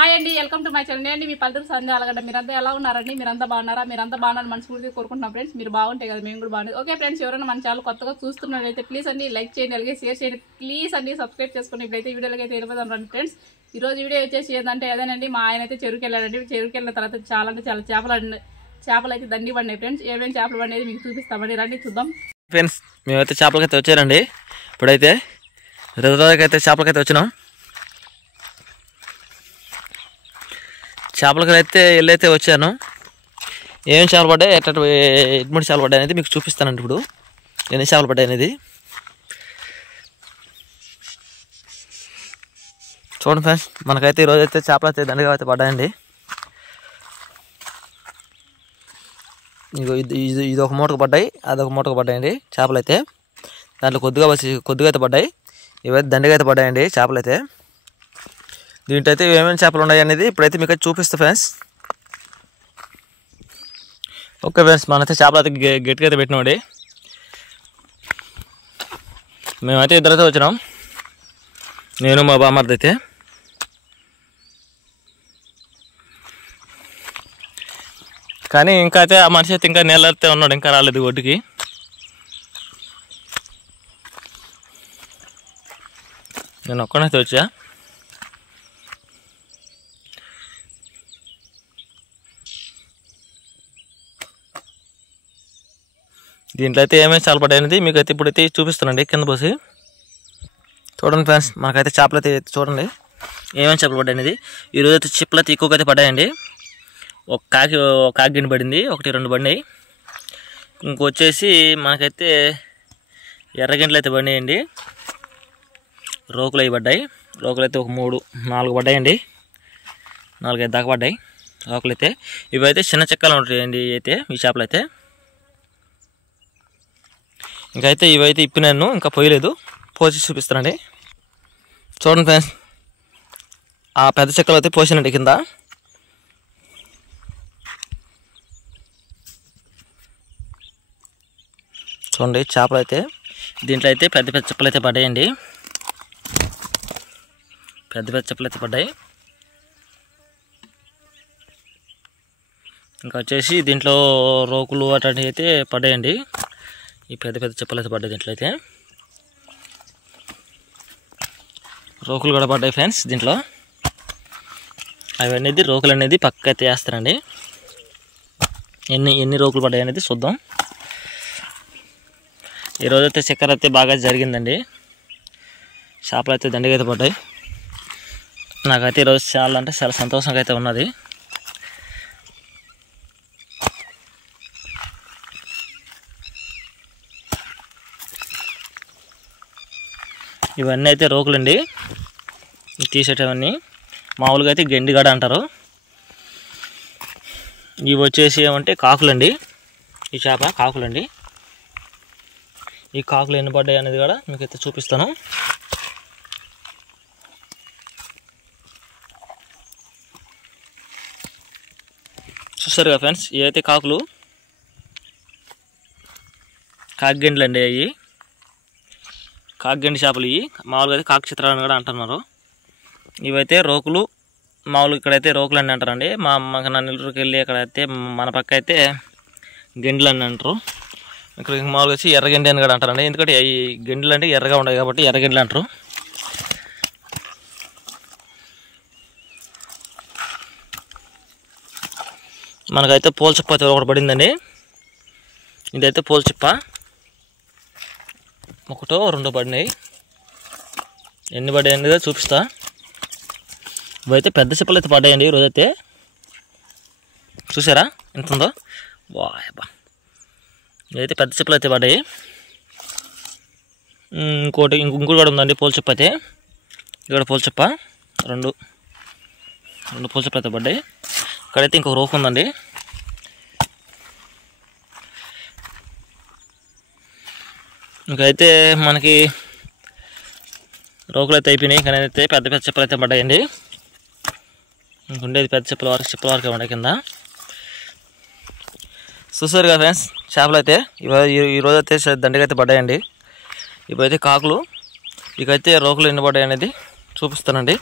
Hi అండి, welcome to my channel. నేను మీ పల్లెటూరు సంధ్య అలగడ్డ. మీరంతా ఎలా ఉన్నారండి? మీరంతా బాగున్నారా? మీరంతా బాగున్నారని మనస్ఫూర్తిగా కోరుకుంటున్నాం ఫ్రెండ్స్. మీరు బాగుంటే కదా మేము కూడా బాగుంది. ఓకే ఫ్రెండ్స్, ఎవరైనా మన ఛానల్ కొత్తగా చూస్తున్నట్లయితే ప్లీజ్ అండి లైక్ చేయండి, అలాగే షేర్ చేయండి, ప్లీజ్ అండి సబ్స్క్రైబ్ చేసుకోండి. ఇప్పుడైతే వీడియోలకి అయితే వెళ్ళిపోదాం రండి ఫ్రెండ్స్. ఈ రోజు వీడియో వచ్చేసి ఏంటంటే అదేనండి, మా ఆయన అయితే చెరువుకి వెళ్ళాడండి. చెరువుకి వెళ్ళిన తర్వాత చాలా చేపలు అయితే దండి పడినాయి ఫ్రెండ్స్. ఏమేమి చేపలు పడినది మీకు చూపిస్తామండి, రండి చూద్దాం ఫ్రెండ్స్. మేమైతే చేపలకైతే వచ్చారండి. ఇప్పుడైతే రిజర్వాయర్కైతే చేపలకైతే వచ్చినాం. చేపలకి అయితే వెళ్ళైతే వచ్చాను. ఏమేమి చేపలు పడ్డాయి, ఎటువంటి చేపలు పడ్డాయి అనేది మీకు చూపిస్తానండి. ఇప్పుడు ఎన్ని చేపలు పడ్డాయి అనేది చూడండి ఫ్రెండ్స్. మనకైతే ఈరోజు అయితే చేపలు అయితే దండగా అయితే పడ్డాయండి. ఇది ఒక మూటకు పడ్డాయి, అదొక మూటకు పడ్డాయండి చేపలు అయితే. దాంట్లో కొద్దిగా అయితే పడ్డాయి. ఇవైతే దండగా అయితే పడ్డాయండి చేపలు అయితే. దీంట్లో అయితే ఏమేమి చేపలు ఉన్నాయి అనేది ఇప్పుడైతే మీకు అయితే చూపిస్తా ఫ్రెండ్స్. ఓకే ఫ్రెండ్స్, మనైతే చేపలు అయితే గట్టిగా అయితే పెట్టినామండి. మేమైతే ఇద్దరైతే వచ్చినాం, నేను మా బామ్మర్ది అయితే. కానీ ఇంకా అయితే ఆ మనిషి అయితే ఇంకా నీళ్ళైతే ఉన్నాడు, ఇంకా రాలేదు ఒడ్డుకి. నేను ఒక్కడైతే వచ్చా. దీంట్లో అయితే ఏమేమి చేపలు పడ్డాయి అనేది మీకు అయితే ఇప్పుడైతే చూపిస్తానండి కింద పోసి. చూడండి ఫ్రెండ్స్, మనకైతే చేపలు అయితే చూడండి ఏమేమి చేపలు పడ్డాయి అనేది. ఈరోజు అయితే చిప్పలు అయితే ఎక్కువగా అయితే పడ్డాయండి. ఒక కాకి గిన్నె పడింది, 1-2 పడినాయి. ఇంకొచ్చేసి మనకైతే ఎర్రగింటలు అయితే పడినాయండి. రోకులు అవి పడ్డాయి. రోకులు అయితే ఒక 3-4 పడ్డాయండి, 4-5 దాకా పడ్డాయి రోకులు అయితే. ఇవైతే చిన్న చెక్కలు ఉంటాయండి అయితే ఈ చేపలు అయితే. ఇంకైతే ఇవైతే ఇప్పినాను, ఇంకా పోయలేదు, పోసి చూపిస్తానండి. చూడండి ఫ్రెండ్స్, ఆ పెద్ద చెక్కలు అయితే పోసానండి కింద. చూడండి చేపలు అయితే దీంట్లో అయితే పెద్ద పెద్ద చెప్పులు అయితే పడ్డాయండి. పెద్ద పెద్ద చెప్పులు అయితే పడ్డాయి. ఇంకా వచ్చేసి దీంట్లో రోకులు అటువంటివి అయితే పడ్డాయండి. ఈ పెద్ద పెద్ద చెప్పులు అయితే పడ్డాయి. దీంట్లో అయితే రోకులు కూడా పడ్డాయి ఫ్రెండ్స్ దీంట్లో. అవి అనేది రోకులు అనేది పక్క అయితే వేస్తారండి. ఎన్ని రోకులు పడ్డాయి అనేది చూద్దాం. ఈరోజైతే చక్కెర అయితే బాగా జరిగిందండి. చేపలు అయితే దండిగా అయితే పడ్డాయి. నాకైతే ఈరోజు చాలా సంతోషంగా అయితే ఉన్నది. ఇవన్నీ అయితే రోకులండి, తీసేటవన్నీ. మామూలుగా అయితే గెండిగడ అంటారు. ఇవి వచ్చేసి ఏమంటే కాకులండి. ఈ చేప కాకులండి. ఈ కాకులు ఎన్ని పడ్డాయి అనేది కూడా మీకైతే చూపిస్తాను. చూసారుగా ఫ్రెండ్స్, ఇవైతే కాకులు, కాకిగెండ్లు అండి. అవి కాకిగెండి చేపలు. ఇవి మామూలుగా అయితే కాకి చిత్రాలను కూడా అంటున్నారు. ఇవైతే రోకులు, మామూలుగా ఇక్కడైతే రోకులు అని అంటారండి. మా నెల్లూరుకి వెళ్ళి అక్కడైతే మన పక్క అయితే గెండ్లు అని అంటారు. ఇక్కడ మామూలుగా వచ్చి ఎర్రగెండి అని కూడా అంటారండి. ఎందుకంటే ఈ గెండ్లు అంటే ఎర్రగా ఉంటాయి కాబట్టి ఎర్రగెండ్లు అంటారు. మనకైతే పోల్చిప్ప అయితే ఒకటి పడిందండి. ఇదైతే పోల్చిప్ప 1-2 పడినాయి. ఎన్ని పడ్డాయి అనేది చూపిస్తా. ఇవైతే పెద్ద చిప్పలు అయితే పడ్డాయండి ఈరోజైతే. చూసారా ఎంత ఉందో? వాయబ్బా, ఇదైతే పెద్ద చిప్పలు అయితే పడ్డాయి. ఇంకోటి కూడా ఉందండి పోల్చిప్ప అయితే. ఇక్కడ పోల్చిప్ప 2 పోల్చిప్పలు అయితే పడ్డాయి. ఇక్కడైతే ఇంకొక రోకు ఉందండి. ఇంకైతే మనకి రోకులు అయితే అయిపోయినాయి. కానీ అయితే పెద్ద పెద్ద చెప్పులు అయితే పడ్డాయండి. ఇంకుండేది పెద్ద చెప్పుల వరకే ఉన్నాయి కింద. చూసారుగా ఫ్రెండ్స్, చేపలు అయితే ఈరోజు అయితే దండగా అయితే పడ్డాయండి. ఇవైతే కాకులు, ఇకైతే రోకులు ఎన్ని పడ్డాయి అనేది చూపిస్తానండి.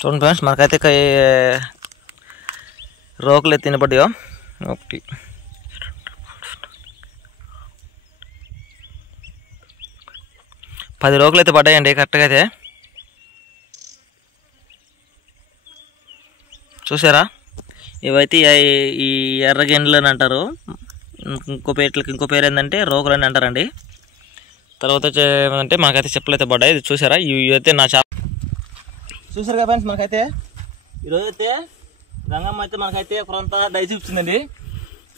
చూడండి ఫ్రెండ్స్ మనకైతే రోకలు తినబడ్డాయో 1 10 రోకలు అయితే పడ్డాయండి కరెక్ట్గా అయితే. చూసారా, ఇవైతే ఈ ఎర్రగెండ్లు అని అంటారు. ఇంకో పేరు ఏంటంటే రోకలు అని అంటారండి. తర్వాత ఏమంటే మనకైతే చెప్పులు అయితే పడ్డాయి. ఇది చూసారా, ఇవైతే నా చేప. చూసారు కదా ఫ్రెండ్స్, మనకైతే ఈరోజైతే గంగమ్మ అయితే మనకైతే కొంత దయ చూపించిందండి.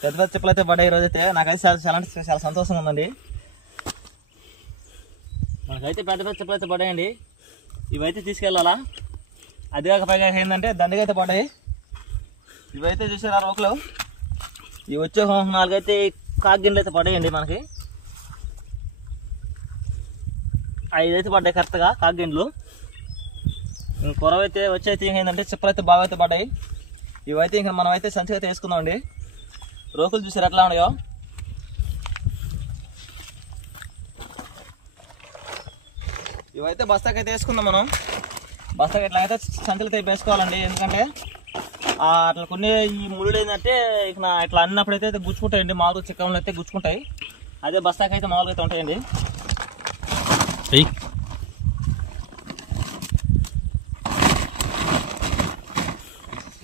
పెద్ద పెద్ద చెప్పులు అయితే పడ్డాయి ఈరోజైతే. నాకైతే చాలా సంతోషంగా ఉందండి. మనకైతే పెద్ద పెద్ద చెప్పులు అయితే పడ్డాయండి. ఇవైతే తీసుకెళ్ళాలా. అది కాక పైగా ఏంటంటే దండగా అయితే పడ్డాయి. ఇవైతే చూసారా రోకలు. ఇవి వచ్చే 4 అయితే కాగిన్లు అయితే పడ్డాయండి. మనకి 5 అయితే పడ్డాయి కరెక్ట్గా కాగిన్లు. కొరవైతే వచ్చైతే ఏంటంటే చెప్పులు అయితే బాగా అయితే పడ్డాయి. ఇవైతే ఇంకా మనం అయితే సంచిగా అయితే వేసుకుందామండి. రోకులు చూసారు ఎట్లా ఉన్నాయో. ఇవైతే బస్తాకి అయితే వేసుకుందాం మనం. బస్తాకి ఇట్లా అయితే సంచులు అయితే వేసుకోవాలండి. ఎందుకంటే అట్లా కొన్ని ఈ ముళ్ళు ఏంటంటే ఇట్లా అన్నప్పుడు అయితే గుచ్చుకుంటాయండి. మామూలుగా చిక్కలు అయితే గుచ్చుకుంటాయి. అదే బస్తాకి అయితే మామూలుగా అయితే ఉంటాయండి.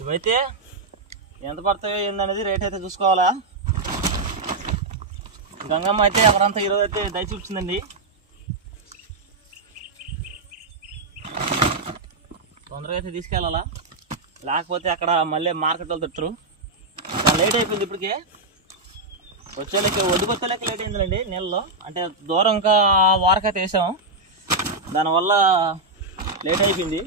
ఇవైతే ఎంత పడతాయో ఏందనేది రేట్ అయితే చూసుకోవాలా. గంగమ్మ అయితే అక్కడంతా ఈరోజు అయితే దయ చూపించిందండి. తొందరగా అయితే తీసుకెళ్ళాలా, లేకపోతే అక్కడ మళ్ళీ మార్కెట్ వాళ్ళు తిట్టరు. లేట్ అయిపోయింది. ఇప్పటికే వచ్చేలకి ఒడ్డుకొచ్చేలకి లేట్ అయిందండి నీళ్ళలో. అంటే దూరం ఇంకా వారకైతే వేసాము, దానివల్ల లేట్ అయిపోయింది.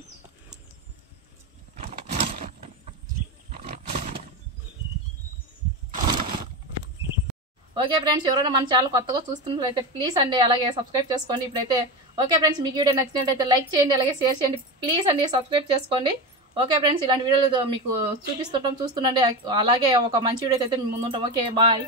ఓకే ఫ్రెండ్స్, ఎవరైనా మన ఛానల్ కొత్తగా చూస్తున్నట్లయితే ప్లీజ్ అండి అలాగే సబ్స్క్రైబ్ చేసుకోండి. ఇప్పుడైతే ఓకే ఫ్రెండ్స్, మీకు వీడియో నచ్చినట్లయితే లైక్ చేయండి, అలాగే షేర్ చేయండి. ప్లీజ్ అండి సబ్స్క్రైబ్ చేసుకోండి. ఓకే ఫ్రెండ్స్, ఇలాంటి వీడియోలు మీకు చూపిస్తుంటాం, చూస్తుండండి. అలాగే ఒక మంచి వీడియో అయితే ముందుంటాం. Okay bye.